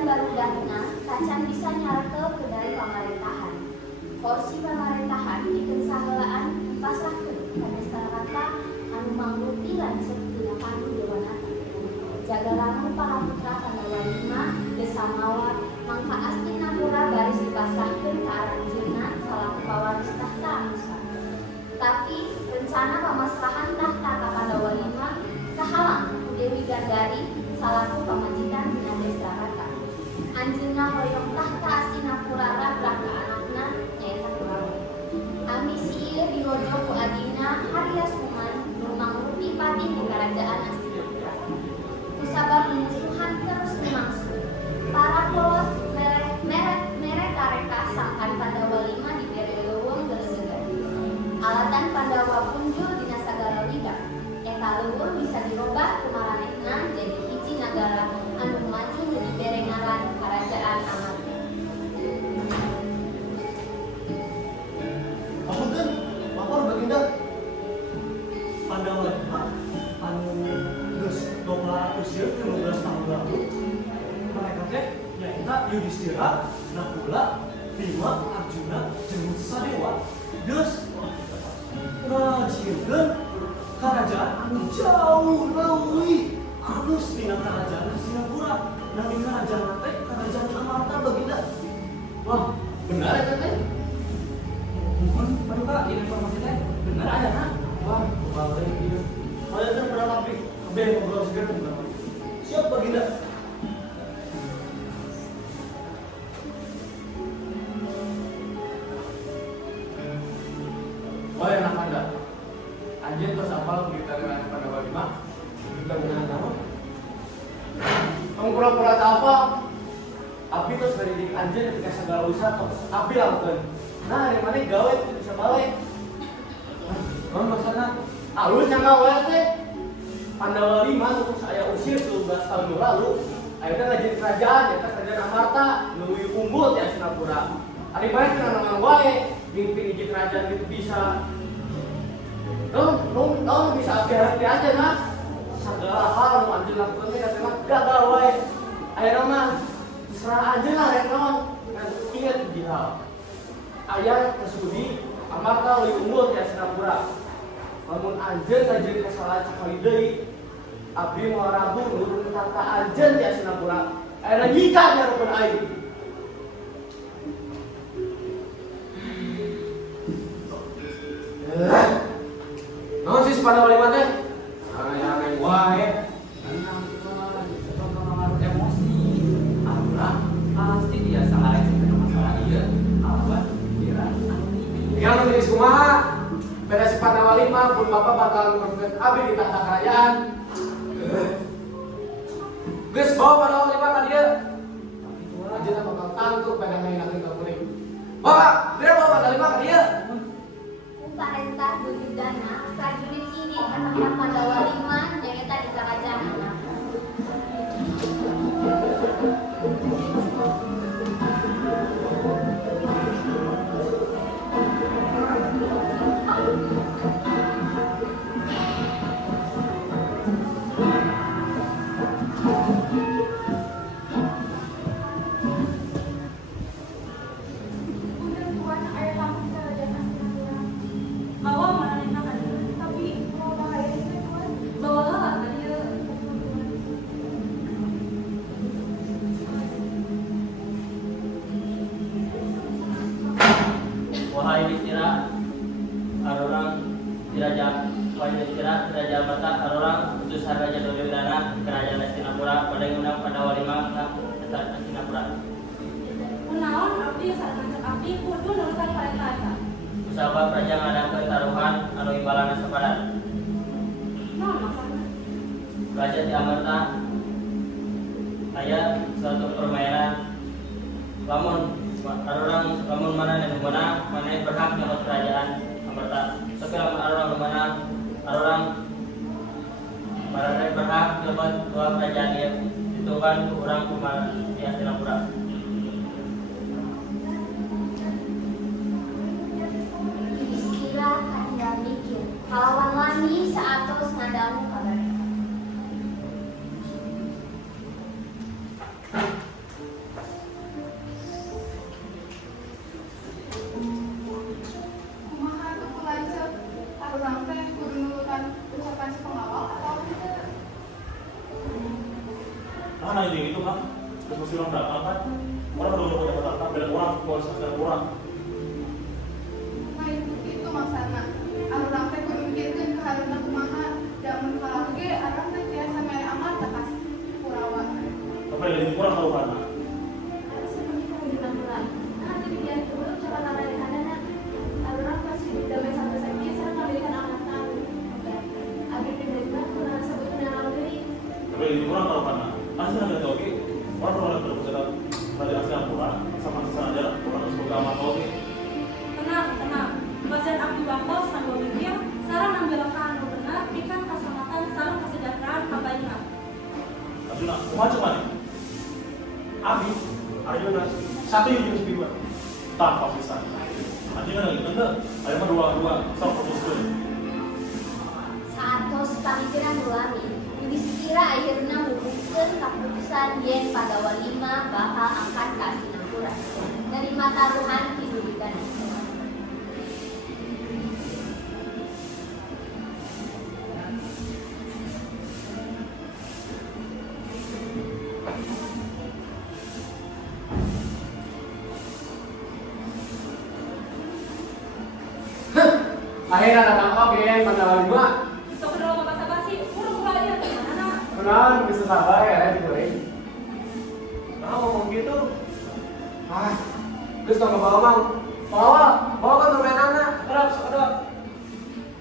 kerajaan barudahna kacan bisa nyareke ke dari pemerintahan. Porsi pemerintahan dikeun sahelaan pasrahkeun ka Destarata anu mangrupi lanceuk dina pandu dewanata. Jaga lamun para putra Pandawa lima desa mawa mangka Astinapura baris dipasrahkeun ka aranjeunna salaku pawaris tahta anu sah. Tapi rencana pamasrahan tahta ka Pandawa lima kahalang ku Dewi Gandari salaku pamajikan dina Destarata. Anjeunna hoyong tahta Astinapura rabrak ka anakna nyaeta Kurawa. Ambisi ieu dihojo ku adina Haryasuman nu mangrupi pati di kerajaan Astinapura. Kusabab musuhan terus lumangsung. Para kolot mereka sangkan Pandawa lima dibere leuweung geus-geus. Alatan Pandawa punjul dina sagala widang. Eta leuweung bisa dirobah ku maranehna jadi hiji nagara anu maju nu dibere ngaran Karajaan Amarta. Papunten, lapor Baginda. Pandawa lima anu geus 15 tahun lalu mereka teh nyaeta Yudhistira, Nakula, Bima, Arjuna, jeung Sadewa geus ngajieun karajaan anu jauh leuwih alus tina karajaan Hastinapura. Nami karajaan teh Karajaan Amarta Baginda. Wah, benar eta teh? Mohon paduka informasi teh benar ada kan? Wah, kebalik ieu. Aya teh berapa api? Kabeh ngobrol segera benar. Siap Baginda. Oh enak Anda. Anjir terus apal berita dengan Pandawa lima. Berita dengan apa? Kamu pura-pura tahu apa? Api terus dari diri anjir ketika segala usaha terus api lakukan. Nah, yang mana gawe itu bisa balik. Kamu maksudnya? Alus yang gawe teh. Pandawa lima untuk saya usir 17 tahun lalu. Akhirnya ngajin kerajaan, ya kerajaan Amarta, lebih unggul di Hastinapura. Ada banyak yang nama wae, mimpi di kerajaan itu bisa. Dong bisa hati-hati aja nah. Segala hal mau anjir lakukan ini katanya gagal wae. Akhirnya mah serah aja lah ya kawan. Dan ingat di hal. Ayah kesudi Amarta lebih unggul di Hastinapura. Namun anjir ngajin kesalahan sekali deui. Abdi mau rabu nurun tahta anjir di Hastinapura. Akhirnya nyikat ya rukun air. Naon sih Pandawa lima teh? Aneh-aneh wae. Emosi. Aura pasti dia salah dengan masalah ieu. Awal pikiran yang nulis kumaha? Beda si Pandawa lima pun Bapak bakal nguruskeun abdi di tahta kerajaan. Geus bawa Pandawa lima ka dieu. Ajeuna bakal tangkep pada ngahinakeun ka kuring. Bapak, dia bawa Pandawa lima ka dieu. Parentah Duryudana, prajurit ini katangna Pandawa lima nyaeta di Kerajaan Amarta. Wahai Yudhistira, arurang Raja Amarta, arurang utus Raja Duryudana Kerajaan Hastinapura pada undang Pandawa lima ka Hastinapura. Kunaon abdi sareng abdi kudu nurutan parentah eta. Kusabab raja ngadakeun taruhan anu imbalanna sapadan. Naon maksudna? Raja di Amarta aya suatu permainan lamun mana dan mana berhak nyolot kerajaan Amarta. Tapi lamun arurang mana berhak nyolot dua kerajaan ieu dituban ku urang kumaha di Hastinapura. Yudhistira katinggal mikir, kalawan lani saatos ngadamu kabar. gitu kan? Terus mesti orang datang kan? Orang udah punya kata beda orang kualitas sastra kurang. Nah itu maksana. Anu urang teh kudu mikirkeun ka hareureuna kumaha. Da mun kalah ge arang teh tiasa mere amat kas Kurawa. Tapi lebih kurang kalau karena. Harus menikah di bulan. Nah, jadi dia dulu coba narain anak. Alurang pasti damai sampai sakit, saya ngambilkan anak tahu. Abi pindah kurang sebutnya laundry. Tapi lebih kurang kalau karena. Pasti ada toge. Orang orang berpuasa dari asli kurang sama sisa aja orang semoga amat toge. Tenang. Pasien abdi waktos kanggo mikir, sareng ngambil anu bener, pikan kaselamatan sareng kesejahteraan kabaina. Tapi nak macam mana? Abi, ayo satu yang jenis kedua tanpa sisa. Nanti kan lagi bener. Ayo mah dua sok fokus. Saat pamikiran ulami, Yudhistira akhirnya memutuskan keputusan yen Padawa 5 bakal angkat ke Astinapura dari mata Ruhan Kidulidana. Akhirnya datang oke, Pandawa 5. Sok kedua basa-basi, pura-pura aja gimana? Benar, bisa sabar ya, gitu ya. Nah ngomong gitu. Terus tau nggak bawa kan domain anak. Ada.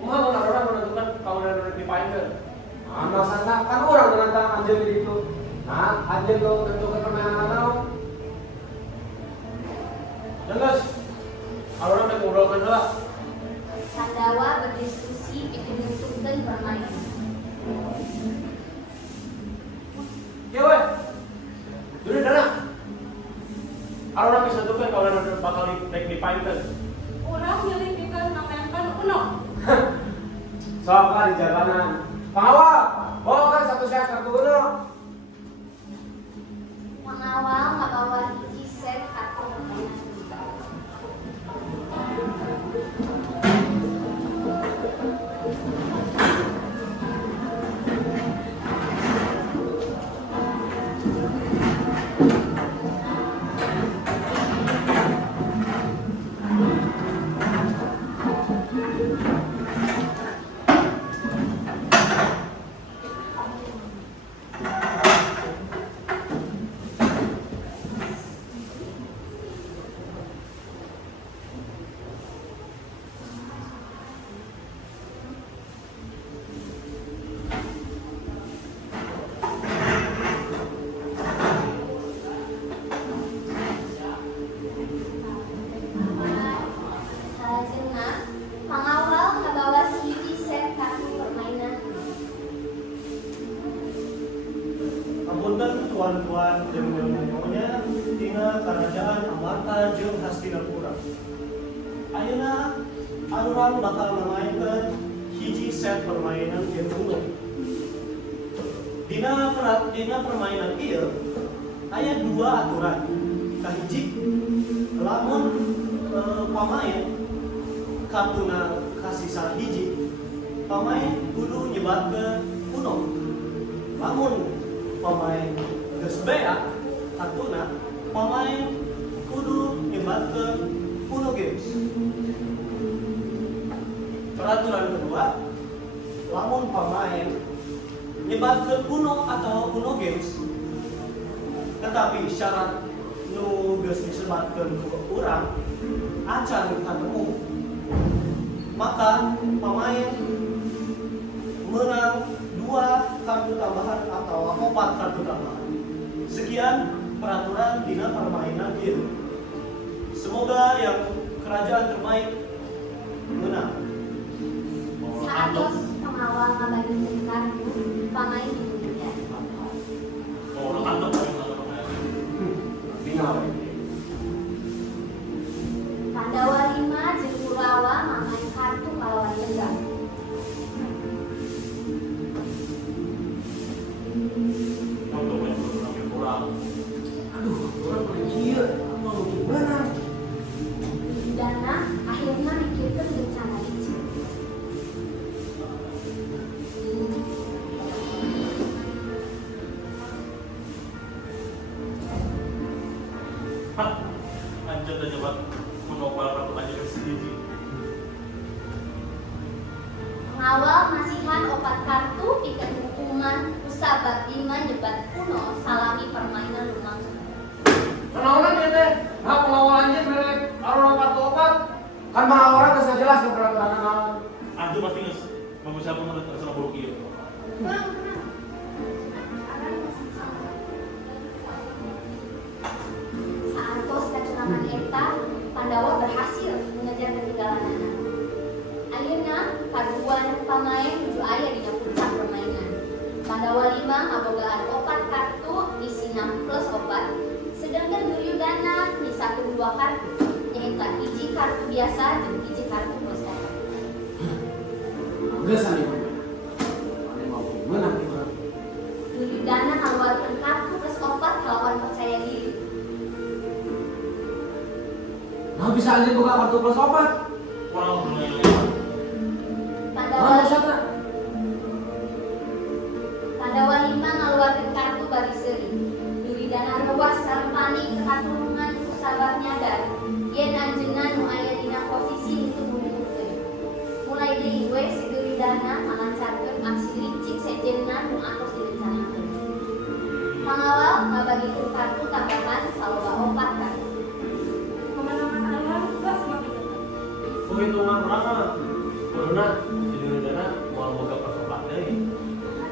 Umah mau orang menentukan kalau dari di Finder. Mana sana kan orang menantang anjir di itu. Nah, anjir tuh tentukan permainan anak. Jelas. Kalau orang ngobrol kan lah. Pandawa berdiskusi itu menentukan permainan. Ya weh. Jadi dana. Kalau orang bisa tentukan kalau orang bakal di Finder. Urang milih pikan namayakan Uno. Sok lah di jalanan. Pengawal, bawa kan satu set kartu Uno. Pengawal ngabawa hiji set kartu permainan. Salajengna, pengawal ngabawa hiji set kartu permainan. Apunten tuan-tuan jeung nyonya tina Karajaan Amarta jeung Hastinapura. Ayeuna urang bakal ngamainkeun hiji set permainan jeung Uno. Dina permainan ieu aya dua aturan. Kahiji, lamun pamain kartuna kasisa hiji, pamain kudu nyebatkeun Uno. Lamun pemain geus bea kartuna, pemain kudu nyebatkeun Uno games. Peraturan kedua, lamun pemain nyebatkeun Uno atau Uno games, tetapi syarat nu geus disebatkeun ku urang acan katemu, maka pemain menang 2 kartu tambahan atau 4 kartu tambahan. Sekian peraturan dina permainan ieu. Semoga yang kerajaan terbaik menang. Saat pengawal ngabagikan kartu, pemain diberikan. Orang antep Bingung. Pandawa 5 jeung Kurawa mamain kartu kalawan tenggang. kurang. Aduh, orang pergi mau gimana? Dana akhirnya mikirkeun rencana hiji. Anjir aja buat menopal ratu anjir sendiri. Mengawal masihan opat kartu ikan hukuman usabat lima nyebat kuno salami permainan rumah. Kenapa dia teh? Nah, pengawal anjir merek orang kartu opat. Kan mah orang geus jelas yang peraturan naon. Anjir pasti geus manusia pun terserah buruk ieu. Tenang. Aran masih sama. Saartos kacurangan eta Pandawa berhasil mengejar ketinggalanana. Ayeuna kaduan pamain menuju aya dina puncak permainan. Pandawa 5 ngabogaan opat kartu isina plus opat, sedangkan Duryudana nyisakeun 2 kartu, nyaeta hiji kartu biasa jeung hiji kartu plus opat. Geus ani mana mau menang di mana? Duryudana ngaluarkeun kartu plus opat kalawan percaya diri. Nah bisa anjir buka kartu plus opat. Kurang mulai Pandawa Mana Pandawa 5 ngaluarkeun kartu bari seuri. Duryudana rewas sareng panik katulungan sabar nyadar yen anjeunna nu aya dina posisi itu mundur. Mulai deui we si Duryudana ngalancarkeun aksi licik sejenna nu atos direncanakeun. Pangawal ngabagikeun kartu tambahan saloba 4 kartu. Kemenangan Aran gak semakin dekat. penghitungan orang mah karena di Duryudana mau boga persoalan deui.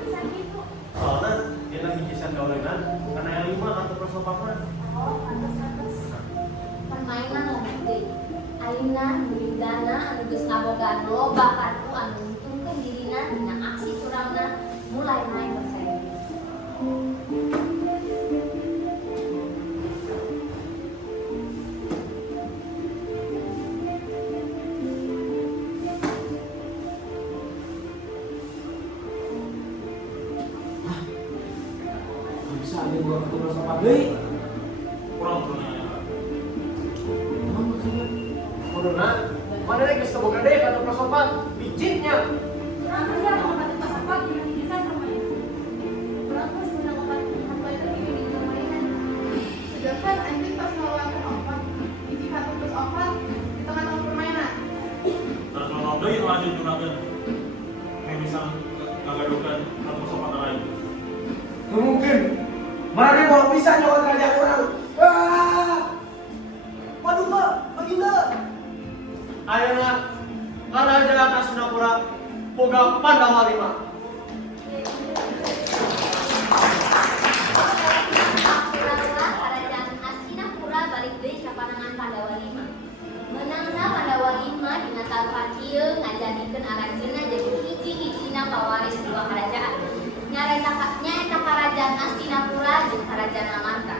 Bisa gitu. Soalnya dia lagi kisan kawinan karena yang 5 kartu persoalan. Oh, pantas. Permainan lanjut deui. Ayeuna Duryudana anu geus ngabogaan loba kartu anu nguntungkeun dirina dina aksi curangna mulai main percaya diri. bisa anjir buka kartu plus opat deui. Kurang mulai Naon maksudnya? Kuduna, mana nih geus teboga deui kartu plus opat bijitnya. Kenapa sih orang obat pas opat yang bisa permainan? Kurang geus menang opat kartu itu di permainan. Sedangkan anjing pas ngeluarin opat, hiji kartu plus opat di tengah-tengah permainan. dan kalau deui nu anjir juragan. Kayak misal ngagadukan kartu persoalan lain. Nggak mungkin. Mana mau bisa nyokot kerajaan orang? Paduka, Baginda. Ayeuna Karajaan Hastinapura boga Pandawa 5. Pura-pura Kerajaan Hastinapura balik deui ka panangan Pandawa 5. Menangna Pandawa 5 dina talpa kieu ngajadikeun aranjeunna jadi hiji-hijina pawaris dua kerajaan. Nyaeta Kerajaan Hastinapura jeung Kerajaan Amarta.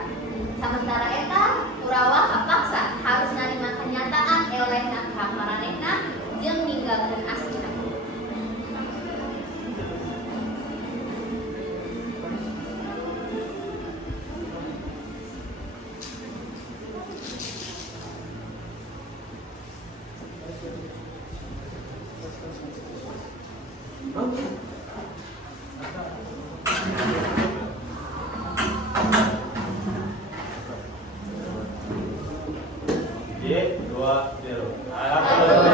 Sementara eta Kurawa kapaksa harus narima kenyataan elehna ka maranehna jeung ninggalkeun Hastinapura. Ye, 2-0. Aduh.